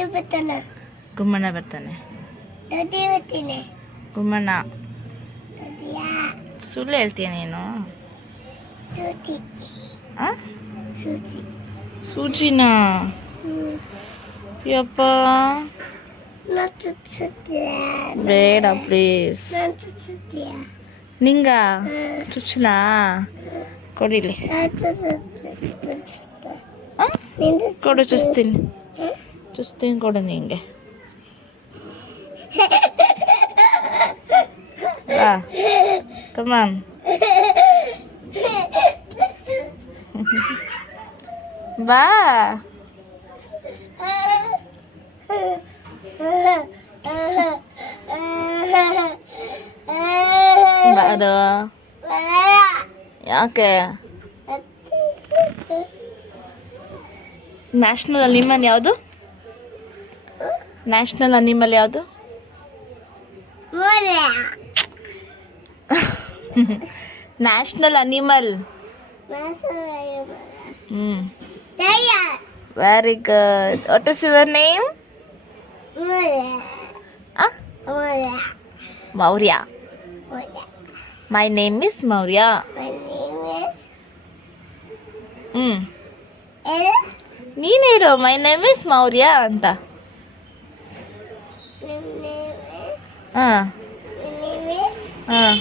ಬರ್ತಾನೆ ಗುಮ್ಮಣ್ಣ ಬರ್ತಾನೆ. ಬರ್ತೀನಿ ಗುಮ್ಮಣ್ಣ ಸುಳ್ಳು ಹೇಳ್ತೀಯ ನೀನು? ಸೂಚಿ ಆ ಸೂಚಿ ಸೂಜಿನಾ? ಯಪ್ಪ ನಾನು ಚುಚ್ಚುತ್ತೀಯ ಬೇಡ ಪ್ಲೀಸ್. ನಾನು ಚುಚ್ಚುತ್ತೀಯ ನಿಂಗ ಚುಚ್ಚನಾ? ಕೊಡಿಲಿ. ಕೊಡು ಚುಸ್ತೀನಿ. ಚುಸ್ತೀನಿ ಕೊಡು ನಿಂಗೆ. ಬಾ ಕಮಾನ್. ಬಾ ಬಾರೋ. ಯಾಕೆ? ನ್ಯಾಷನಲ್ ಅನಿಮಲ್ ಯಾವುದು? ನ್ಯಾಷನಲ್ ಅನಿಮಲ್ ಯಾವುದು? National animal. Very good. What is your name? Maurya. My name is Maurya. ನೀನು ಹೇಳು ಮೈ ನೇಮ್ ಇಸ್ ಮೌರ್ಯ ಅಂತ. ಹಾಂ ಹಾಂ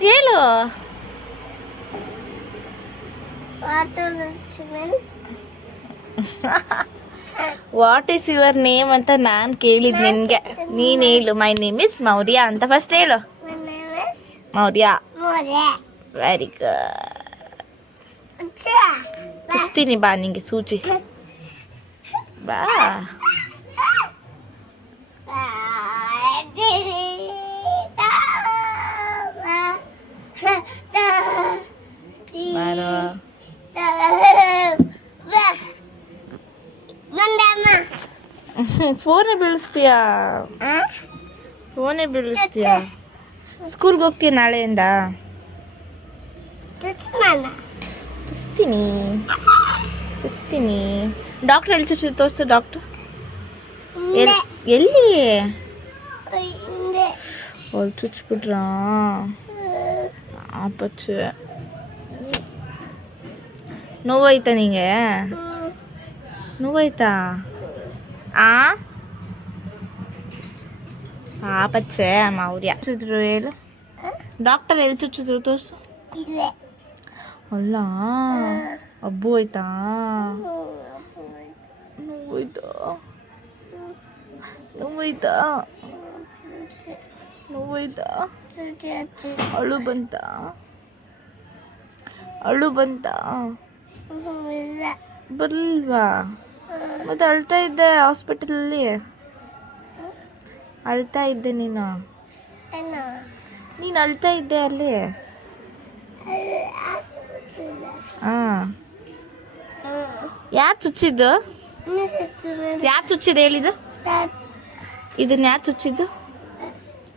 ಹೇಳು. ವಾಟ್ ಈಸ್ ಯುವರ್ ನೇಮ್ ಅಂತ ನಾನು ಕೇಳಿದ್ ನಿನ್ಗೆ. ನೀನು ಹೇಳು ಮೈ ನೇಮ್ ಇಸ್ ಮೌರ್ಯ ಅಂತ ಫಸ್ಟ್ ಹೇಳು. ಮೌರ್ಯ. Very good. ಚುಸ್ತೀನಿ ಬಾ ನಿಂಗೆ ಸೂಚಿ. ಬಾ ಬಾರೋ. ಫೋನೇ ಬೀಳಿಸ್ತೀಯಾ? ಫೋನೇ ಬೀಳಿಸ್ತೀಯಾ? ಸ್ಕೂಲ್ಗೆ ಹೋಗ್ತೀಯ ನಾಳೆಯಿಂದ? ಚುಸ್ತೀನಿ ಚುಸ್ತೀನಿ. ಡಾಕ್ಟ್ರ್ ಎಲ್ಲಿ ಚುಚ್ಚು ತೋರಿಸು. ಡಾಕ್ಟ್ರು ಎಲ್ಲಿ? ಅವ್ರು ಚುಚ್ಬಿಟ್ರಾ? ಆಪಚ್ಚು ನೋವಾಯ್ತಾ ನಿಂಗೆ? ನೋವಾಯ್ತಾ? ಆಪಚ್ಚೆ ಮೌರ್ಯ. ಚುಚ್ಚಿದ್ರು ಹೇಳು. ಡಾಕ್ಟರ್ ಎಲ್ಲಿ ಚುಚ್ಚಿದ್ರು ತೋರಿಸು. ಅಲ್ಲ ಅಬ್ಬು ಆಯ್ತಾ? ನೋವಾಯ್ತಾ? ನೋವಾಯ್ತಾ? ನೋವಾಯ್ತಾ? ಅಳು ಬಂತ? ಅಳು ಬಂತ? ಬರಲ್ವಾ? ಮತ್ತೆ ಅಳ್ತಾ ಇದ್ದೆ ಹಾಸ್ಪಿಟಲಲ್ಲಿ. ಅಳ್ತಾ ಇದ್ದೆ ನೀನು ಅಳ್ತಾ ಇದ್ದೆ ಅಲ್ಲಿ. ಹಾಂ ಯಾರು ಚುಚ್ಚಿದ್ದು? ಯಾರು ಚುಚ್ಚಿದ್ದು ಹೇಳಿದ್ದು? ಇದನ್ನ ಯಾರು ಚುಚ್ಚಿದ್ದು?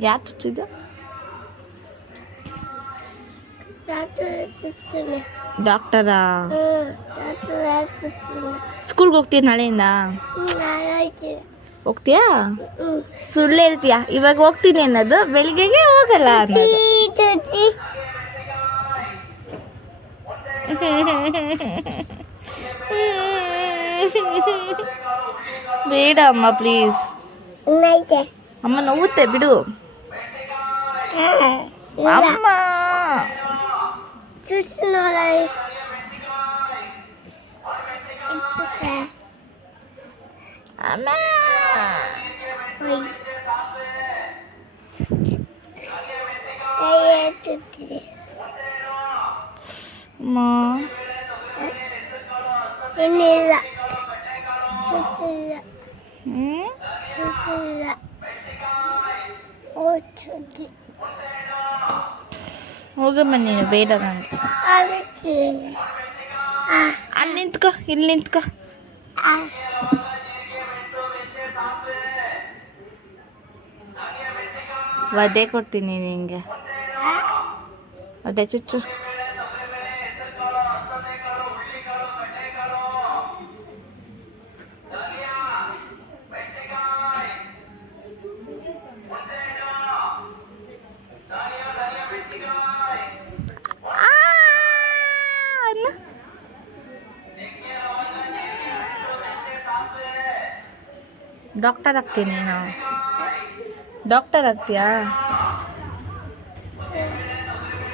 ಯಾರು ಚುಚ್ಚಿದ್ದು? ಡಾಕ್ಟರಾ? ಸ್ಕೂಲ್ಗೆ ಹೋಗ್ತೀಯ ನಾಳೆಯಿಂದ? ಹೋಗ್ತೀಯಾ? ಸುಳ್ಳು ಹೇಳ್ತೀಯಾ? ಇವಾಗ ಹೋಗ್ತೀನಿ ಅನ್ನೋದು ಬೆಳಿಗ್ಗೆಗೆ ಹೋಗಲ್ಲ ಅನ್ನೋದು. ಬೇಡ ಅಮ್ಮ ಪ್ಲೀಸ್. ಅಮ್ಮ ನೋವುತ್ತೆ ಬಿಡು. ಅಮ್ಮ ಅಮ್ಮ ಏನಿಲ್ಲ ಚುಚ್ಚಿಲ್ಲ. ಚುಚ್ಚಿಲ್ಲ. ಹೋಗಮ್ಮ ನೀನು. ಬೇಡ ನನಗೆ. ಅಲ್ಲಿ ನಿಂತ್ಕೋ. ಇಲ್ಲಿ ನಿಂತ್ಕೋ. ವಧೆ ಕೊಡ್ತೀನಿ ನಿಂಗೆ. ಅದೇ ಚುಚ್ಚು. ಡಾಕ್ಟರ್ ಆಗ್ತೀನಿ ನೀನು. ಡಾಕ್ಟರ್ ಆಗ್ತೀಯಾ?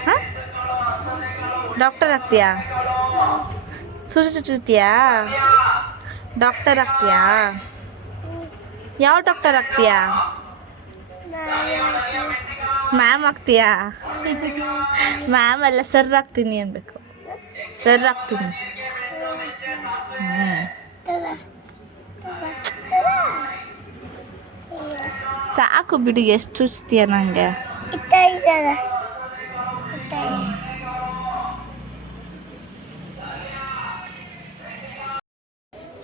ಹಾಂ, ಡಾಕ್ಟರ್ ಆಗ್ತೀಯಾ? ಸೂಜಿ ಚುಚ್ಚುತ್ತೀಯಾ? ಡಾಕ್ಟರ್ ಆಗ್ತೀಯಾ? ಯಾವ ಡಾಕ್ಟರ್ ಆಗ್ತೀಯಾ? ಮ್ಯಾಮ್ ಆಗ್ತೀಯಾ? ಮ್ಯಾಮ್ ಅಲ್ಲ, ಸರ್ ಆಗ್ತೀನಿ ಅನ್ಬೇಕು. ಸರ್ ಆಗ್ತೀನಿ. ಸಾಕು ಬಿಡು, ಎಷ್ಟು ಚುಚ್ತೀಯ ನನಗೆ.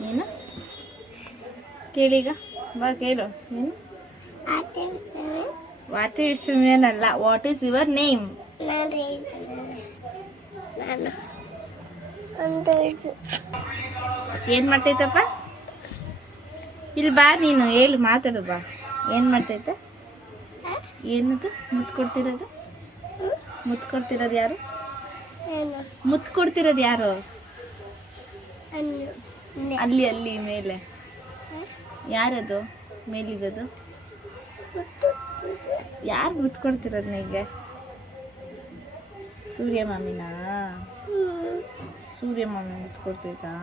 ಏನು ಕೇಳೀಗ, ಬಾ ಕೇಳು. ಏನು ವಾಟ್ ಈಸ್ ಏನಲ್ಲ, ವಾಟ್ ಈಸ್ ಯುವರ್ ನೇಮ್? ಏನು ಮಾಡ್ತೈತಪ್ಪ? ಇಲ್ಲಿ ಬಾ, ನೀನು ಹೇಳು, ಮಾತಾಡು ಬಾ. ಏನು ಮಾಡ್ತೈತೆ? ಏನದು ಮುತ್ತು ಕೊಡ್ತಿರೋದು? ಮುತ್ತು ಕೊಡ್ತಿರೋದು ಯಾರು? ಮುತ್ತು ಕೊಡ್ತಿರೋದು ಯಾರು? ಅಲ್ಲಿ ಅಲ್ಲಿ ಮೇಲೆ ಯಾರದು ಮೇಲಿರೋದು? ಯಾರು ಮುತ್ತು ಕೊಡ್ತಿರೋದು ನಿಮಗೆ? ಸೂರ್ಯ ಮಾಮಿನಾ? ಸೂರ್ಯ ಮಾಮಿ ಮುತ್ತು ಕೊಡ್ತೈತಾ?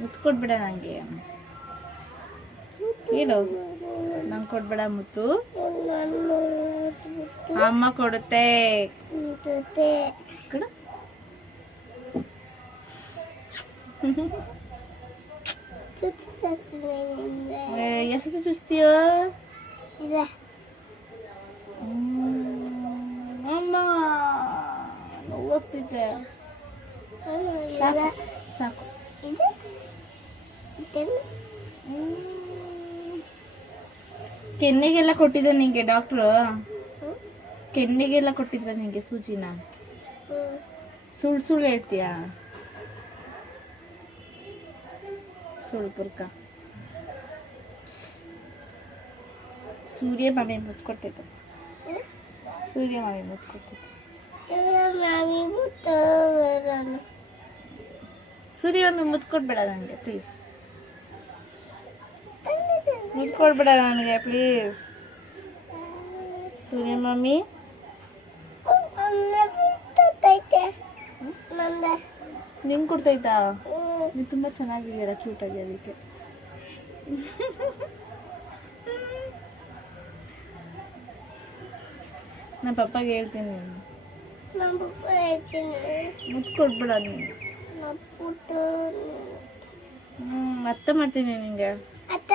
ಮುತ್ತು ಕೊಡ್ಬೇಡ ನನಗೆ, ಹೇಳು. ನಂಗೆ ಕೊಡ್ಬೇಡ ಮುತ್ತು. ಅಮ್ಮ ಕೊಡುತ್ತೆ. ಕೊಡು. ಎಷ್ಟು ಚುಚ್ತೀಯೋ? ಅಮ್ಮ ನೋವಾಗ್ತೈತೆ. ಸಾಕು. ಕೆನ್ನೆಗೆಲ್ಲ ಕೊಟ್ಟಿದ್ದ ನಿಂಗೆ ಡಾಕ್ಟ್ರು? ಕೆನ್ನೆಗೆಲ್ಲ ಕೊಟ್ಟಿದ್ರ ನಿಂಗೆ ಸೂಜಿನ? ಸುಳ್ಳು ಸುಳ್ಳು ಹೇಳ್ತೀಯಾ? ಸುಳ್ಳು ಪುರ್ಕ. ಸೂರ್ಯ ಮಾಮಿ ಮುತ್ತು ಕೊಡ್ತೈತೆ. ಸೂರ್ಯ ಮಾಮಿ ಮುತ್ತು ಕೊಡ್ತೈತೆ. ಸೂರ್ಯ ಮಾಮಿ ಮುತ್ತು ಕೊಡ್ಬೇಡ ನನಗೆ ಪ್ಲೀಸ್. ಮುತ್ತು ಕೊಡ್ಬೇಡ ನನಗೆ ಪ್ಲೀಸ್. ಸೂರ್ಯ ಮಾಮಿ ನಿಮ್ಗೆ ಕೊಡ್ತೈತಾ? ನೀವು ತುಂಬ ಚೆನ್ನಾಗಿದ್ದೀರಾ, ಕ್ಯೂಟಾಗಿ, ಅದಕ್ಕೆ. ನಮ್ಮ ಪಪ್ಪಗೆ ಹೇಳ್ತೀನಿ, ಮುತ್ತು ಕೊಡ್ಬೇಡ ನೀನು. ಅರ್ಥ ಮಾಡ್ತೀನಿ ನಿಂಗೆ. ಅರ್ಥ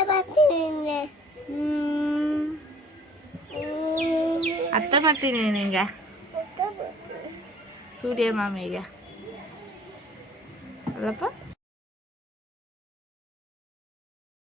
ಮಾಡ್ತೀನಿ ನಿಂಗೆ. ಸೂರ್ಯ ಮಾಮಿಗೆ ಅಲ್ಲಪ್ಪ.